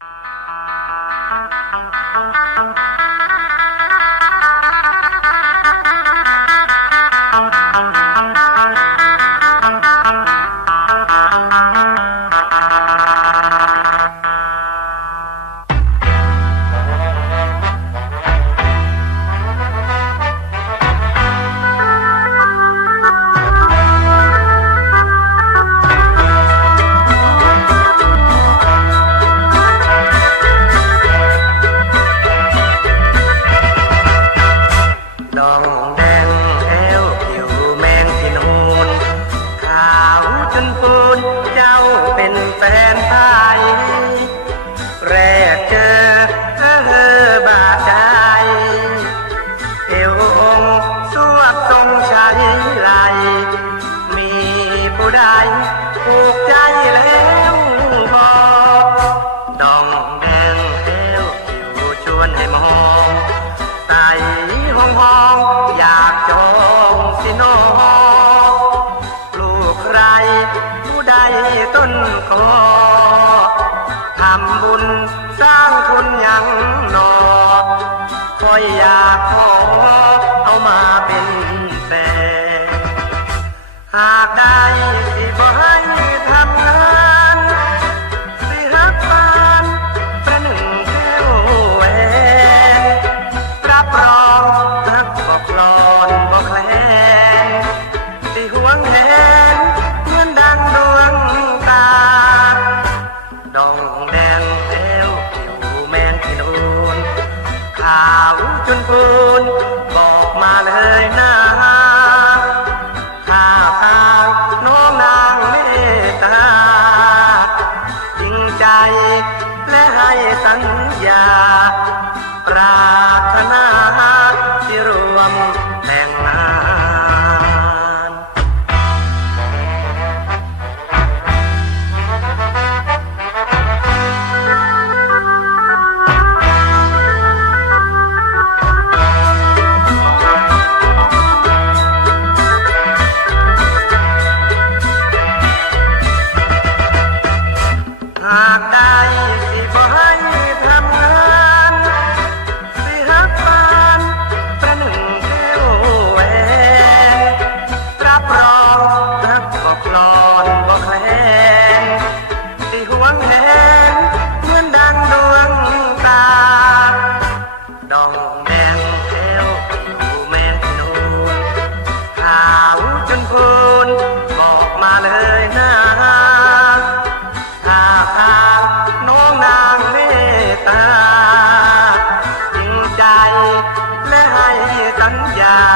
Música คอทำบุญสร้างคุณยังหนอคอยอยากขอเอามาเป็นแฟนหากได้ และให้สัญญา ปรารถนา Yeah.